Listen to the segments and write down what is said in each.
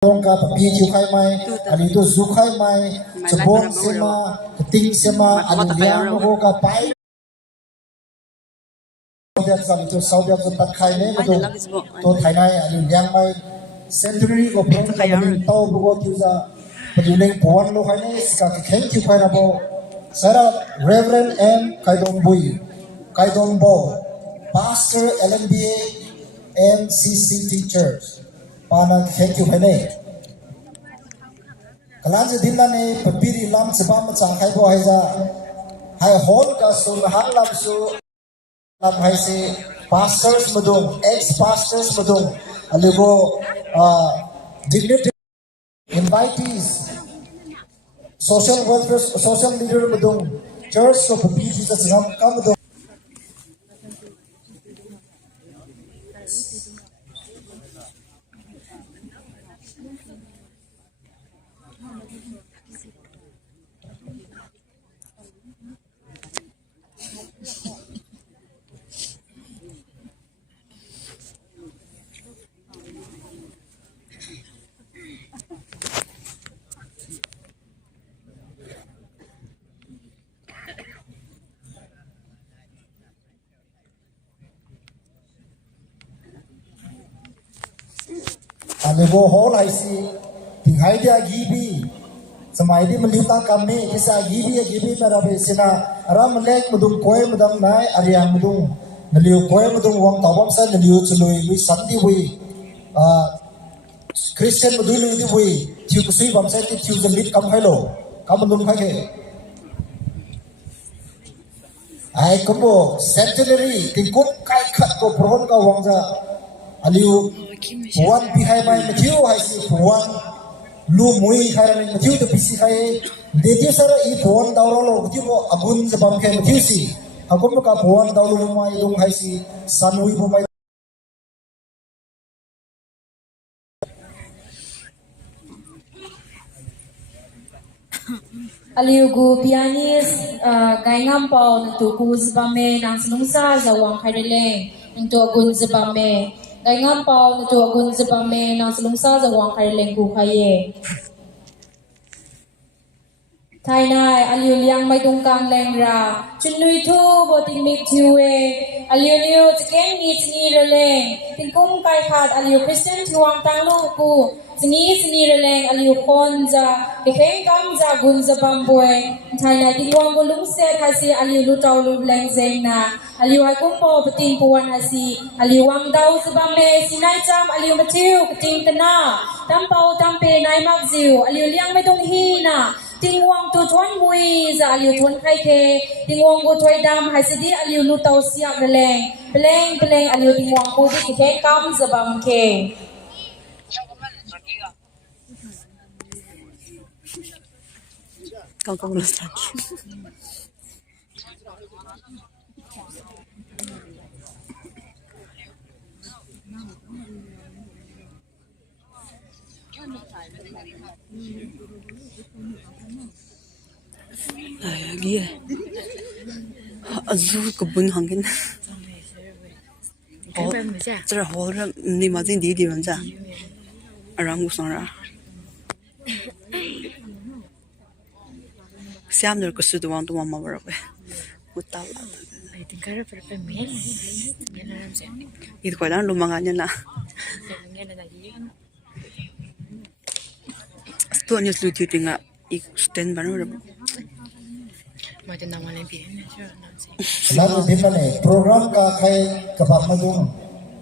Ka papi chu khai mai ali to zu khai mai chbon sema ting sema ali liang ho ka pai dia sam to saudia ko tak khai ne to thainai ali liang mai Centenary ko pren ka ni to bugo tiza paduleng pon lo khai ne ska ke khen chu khai na bo sara Reverend M Kaidong Bui Kaidong Bo Pastor LMBA MCC teachers pana khen chu khai ne Kalanji dinna ne papiri lam sebab macam hai bo hai za hai hol ka su hang lam su lam hai se pastors madung ex pastors madung aligo dignitary invitees social workers social leader madung church so papiri ji sa kam madung aligo hol hai si tinghai dia gibi samai di melita kami bisa gibi merabe sina ram lek mudung koi mudang nai ariang mudung naliu koi mudung wang tabam sa naliu cului wi sandi wi Christian mudulu di wi tiu kusui bam sa ti tiu gemit kam hai lo kam lum khai ke ai kombo Centenary tingkut kai khat ko pron ka wang za aliu puan pi hai mai mathiu hai si puan lu mui khai ra mathiu to pisi khai de de sara I puan dawro lo ti bo agun za bam khai mathiu si akum ka puan dawlo mai dung hai si sanui bo mai Aliugu pianist gaingam pau nantu kuzbame nang senungsa zawang khaireleng nantu agun zbame gaingam pau nantu agun zbame nang senungsa zawang khaireleng ku khaye Thainai aliu Liangmai tungkang lengra chunui thu bo timik thiwe aliu chicken meat ni releng tingkung kai khat aliu Christian thuang tanglu ku sini releng aliu khonja kekeng kam ja gunja bamboy Thainai tingwang bulung se khasi aliu lutau lu leng zengna aliu ai kumpo patin puan hasi aliu wang dau zbame sinai cham aliu mathiu pating kana tampau tampe nai mak jiu aliu Liangmai tung hi na tingwang tu tuan mui za aliu tuan khai ke tingwang go toy dam hai sidi aliu lu tau siak releng peleng aliu tingwang ko di ke kam za bam ke kau lu lagi lagi azul kebun hangin oh cara hol ni mazin di manja arang usara siam ner ko sudu wang tu mama barabe utal tingkar berapa mil itu kadang lu manganya na tu anyos lu tu tinga ik stand banu macam nama lebih lalu dinna ne program ka khai ka bak madung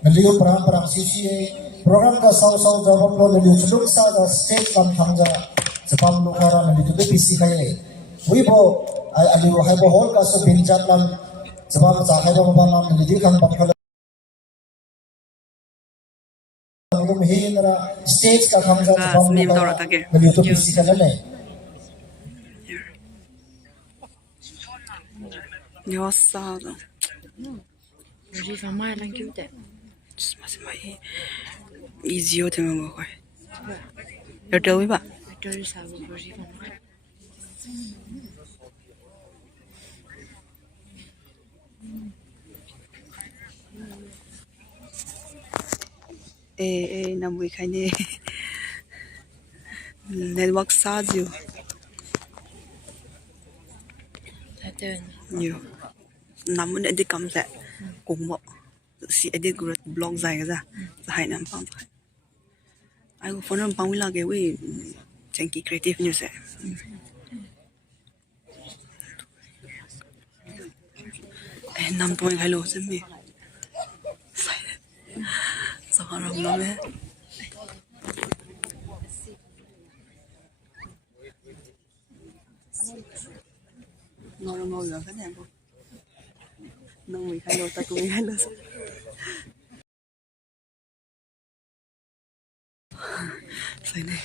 naliu perang CCA program ka sau jawab lo naliu chuluk sa da state kam thangja sebab lu khara naliu tu pisi khai wibo aliu hai bo hol ka so binjat lam sebab cha hai bo ba nam naliu kan ban khala dum hi nara state ka thangja sebab lu naliu tu pisi khala ne Nyosado. Beri sama lang kita. Masih mai. Easy o tema mo ko. Betul ba? Betul sabu beri sama. namui khai ne network xa dịu Thật đơn. nhiều nắm muốn edit cầm lại cùng bộ si edit group blog dài cái ra hay nằm phong ai có phone nằm phong là cái gì chẳng kỳ creative như thế nằm tuổi hay lo chứ mi sao họ làm nó bé nó ngồi ở cái này không nó ngồi hay lo ta tuổi hay lo sai này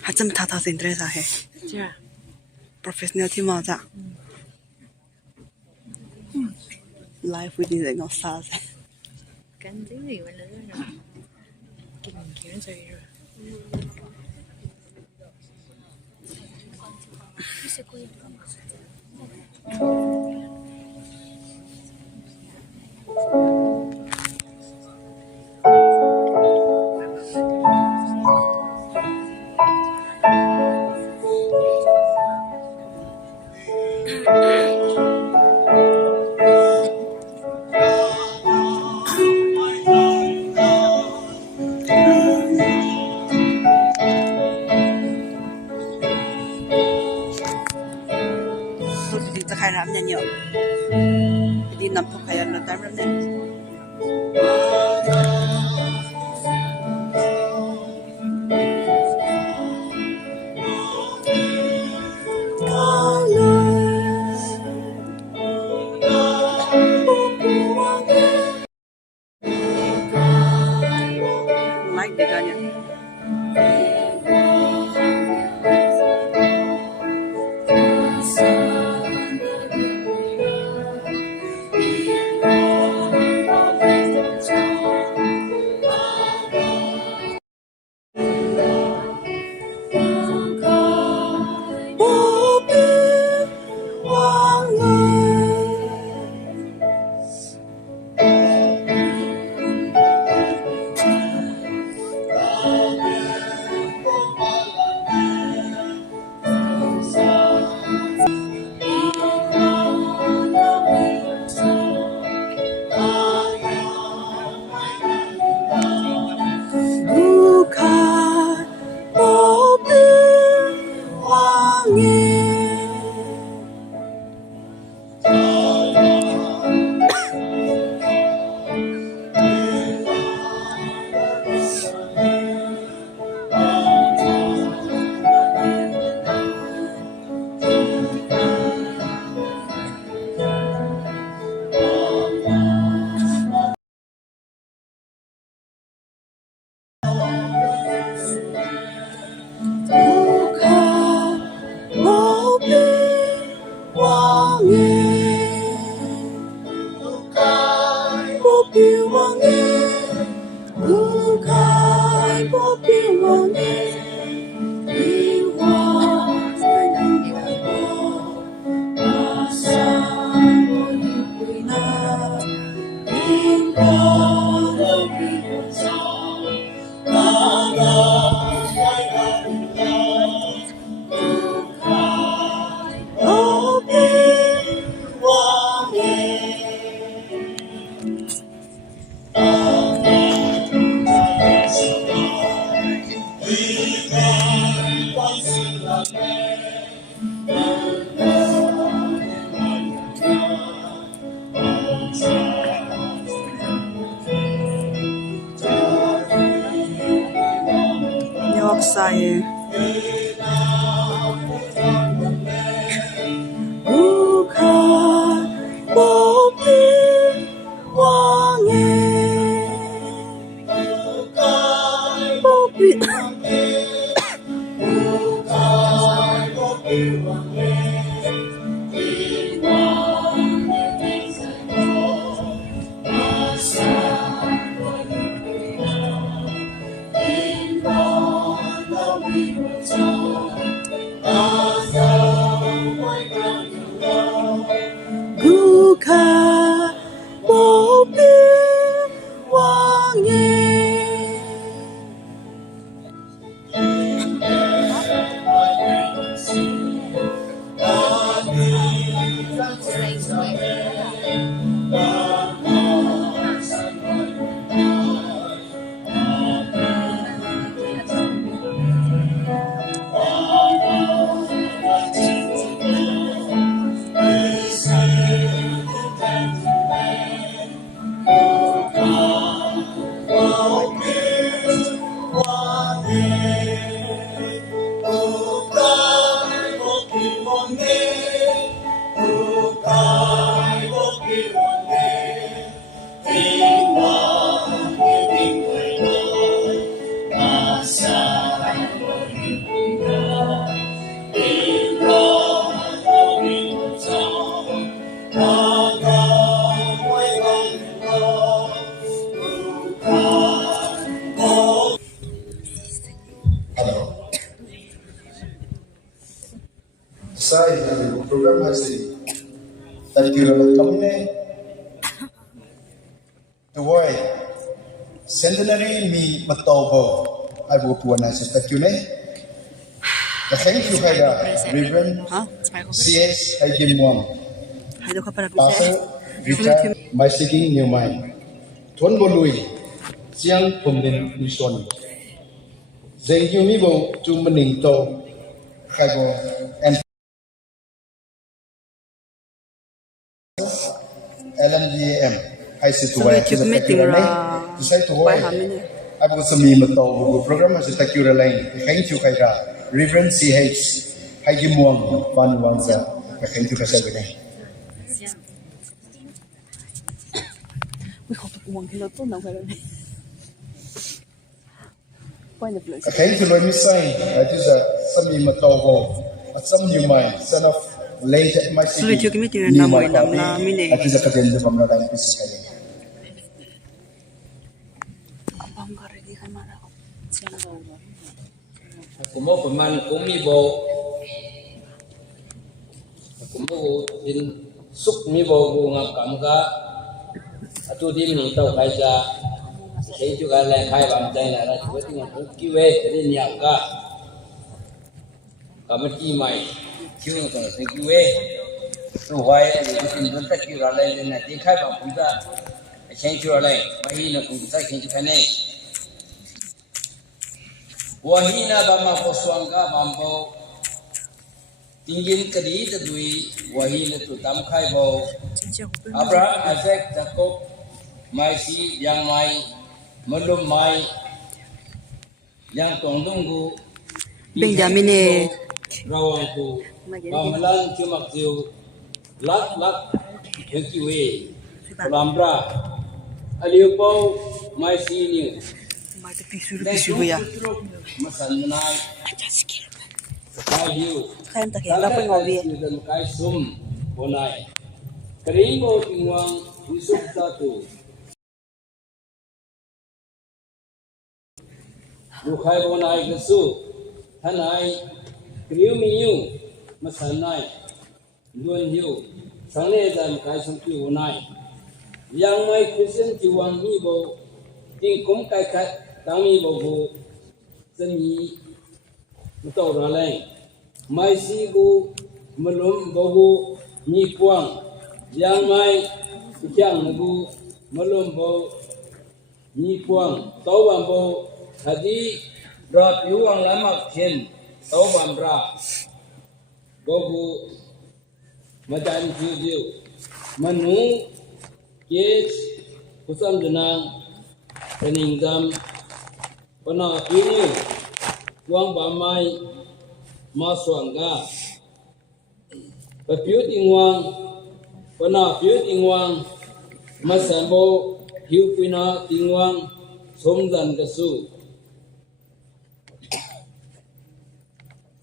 hạt chân thà thà xin tre ra hè Chưa. professional thì mà dạ life within the ngọc sa Cắn tiếng gì mà nữa rồi. Kinh kiểu gì rồi. tôi đi ta khai làm nhà nhiều đi nằm thuộc khai ăn là cái lắm nè like để cái nhá nhóc sai gu kha bo bi wang ye Saya dari program hasil tadi kira kami ni tuai Centenary mi matobo abu puan hasil tadi ni thank you kepada Reverend CS Hajimuang hai do kha para Pastor Richard Maisiki Liangmai Tuan Bolui siang pembina Nison Zeng Yumi bo cuma ningto kago and LNGM hai situai kita takura lain saya tu hoi aku semi metau program masih takura lain thank you kaya Reverend CH Hajimuang Vanuanza thank you kasih begini we khop uang kilo tu nak kaya ni point of place thank you Lord Misai itu semi metau ho asam nyumai son of late my city ni mai kami itu kerjaan di pemerintah itu sekali abang kare di kan mana Kumo peman kumi bo kumo din suk mi bo ngap kam ka atu di ni tau kai ja sei juga lai khai bam tai na ra chu ti ngam ki we ri nya ka kamati mai chu ngam se ki we tu wai ni tin dun ta ki ra lai na ti khai bam pu da sei chu ra lai mai na ku sai ki khai nei wahina bama poswangka mambo tingin kedi tadui wahina tu tamkai bo Abraham Isaac Jacob mai si yang mai melum mai yang tongdunggu Benjamin rawangku pamalan cumak tiu lak hekiwe lambra aliupo mai si ni mai te pisu ya masan menai kayu kan tak ya apa ngobi dan kai sum bonai keringo tingwang Yusuf satu lukai bonai kesu hanai kriu minyu masanai luan yu sangle dan kai sum ki bonai yang mai Kristen jiwang ni bo ting kum kai kai tami bo bo seni betul ralai mai si bu melum bo bu ni puang yang mai siang bu melum bo ni puang tau bam bo hadi bra piuang lama khen tau bam bra bo bu madan jiu manu kes kusam jenang peningzam pernah ini uang bamai maswangga pepiut ingwang pernah piut ingwang masambo hiu pina ingwang somdan kesu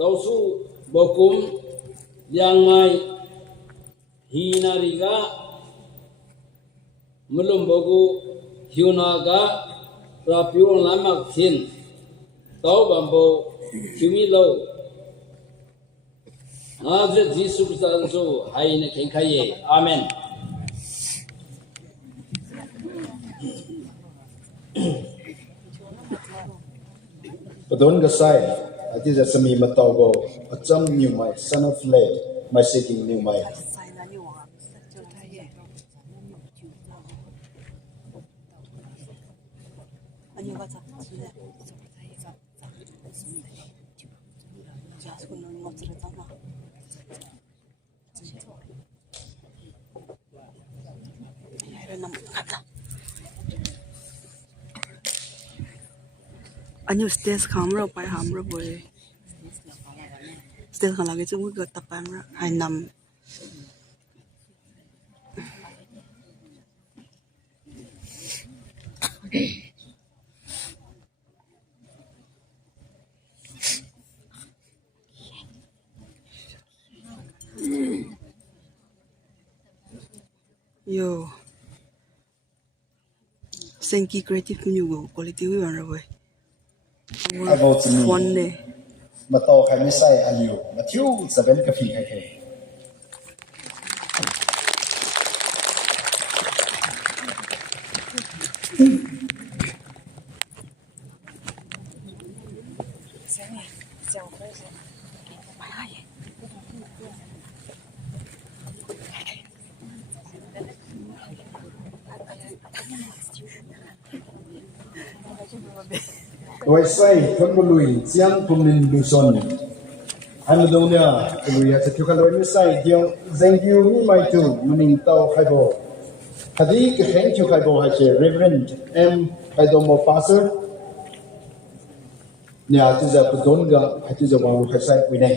tausu bokum yang mai hinariga melum bogu hiunaga rapiung lamak sin tau bambo Kimi lo. Hazret Jesus Christ hai na khen khai. Amen. Padon gasai, ati jasami matawo, acham new my son of lead, my seeking new my. Anyu stage kamera pai hamra boy. Stage kan lagi tu gue tapan ra hai nam. Yo. Senki creative punya gue quality gue mana boy. About One me, day. mataw kai misai aliu, matiu saben kafi kai kai. Oi sai, kon lui, siang kumin luson. Ano daw niya, tuloy at sa tukalawin misai, diyo, thank you mi mai tu, muning tao kai bo. Hadi ke thank you kai bo hai Reverend M kai do mo pastor. Nya tu za padon ga, tu za wa kai sai winai.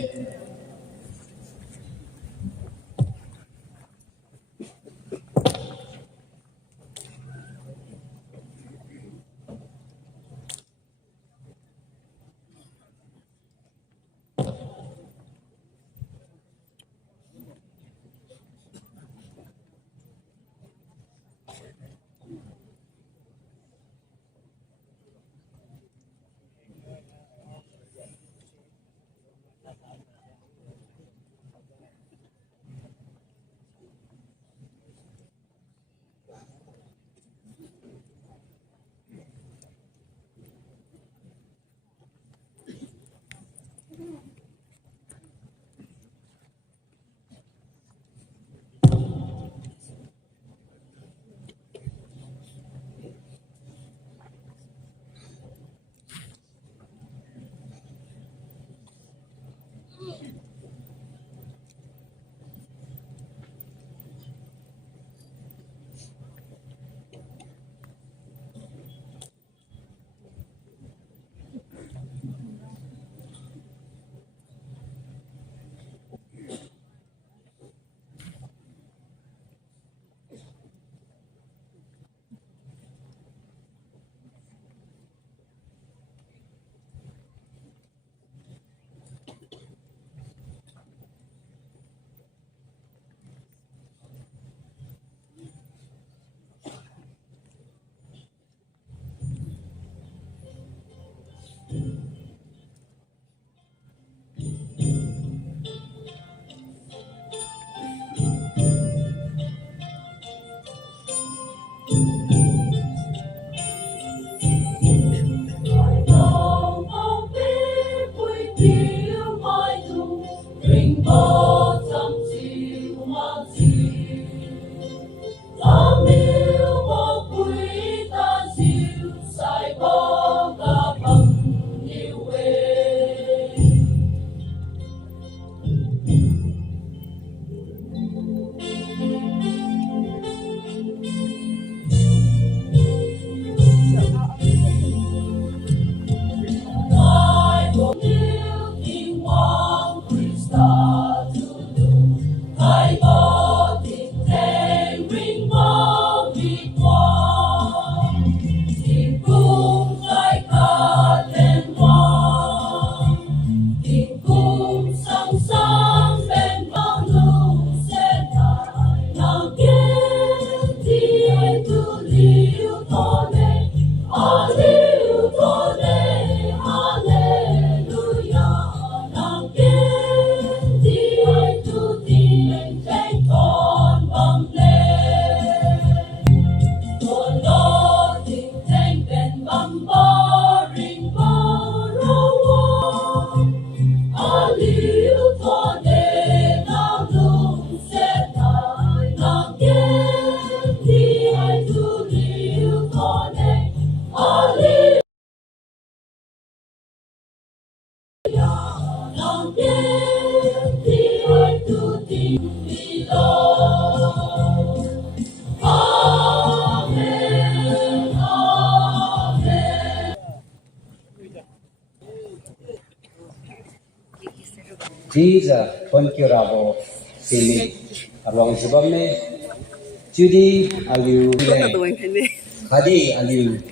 Jesus, Ponkirabo, Sili, Along Zubame, Judy, Aliu, Hadi, Aliu,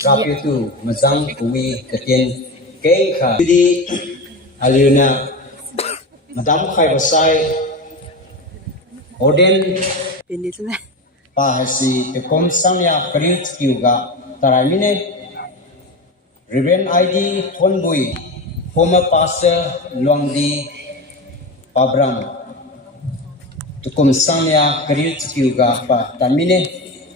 Rapitu, Mazang, Uwi, Katin, Kenka, Judy, Aliuna, Madam Kaibasai, Oden, Pahasi, Pekom Samya, Karit Kyuga, Taramine, Reverend ID, Thonbui, former pastor, Luangdi, Pabram, Tukum Samya, Karit Kyuga, Tamine,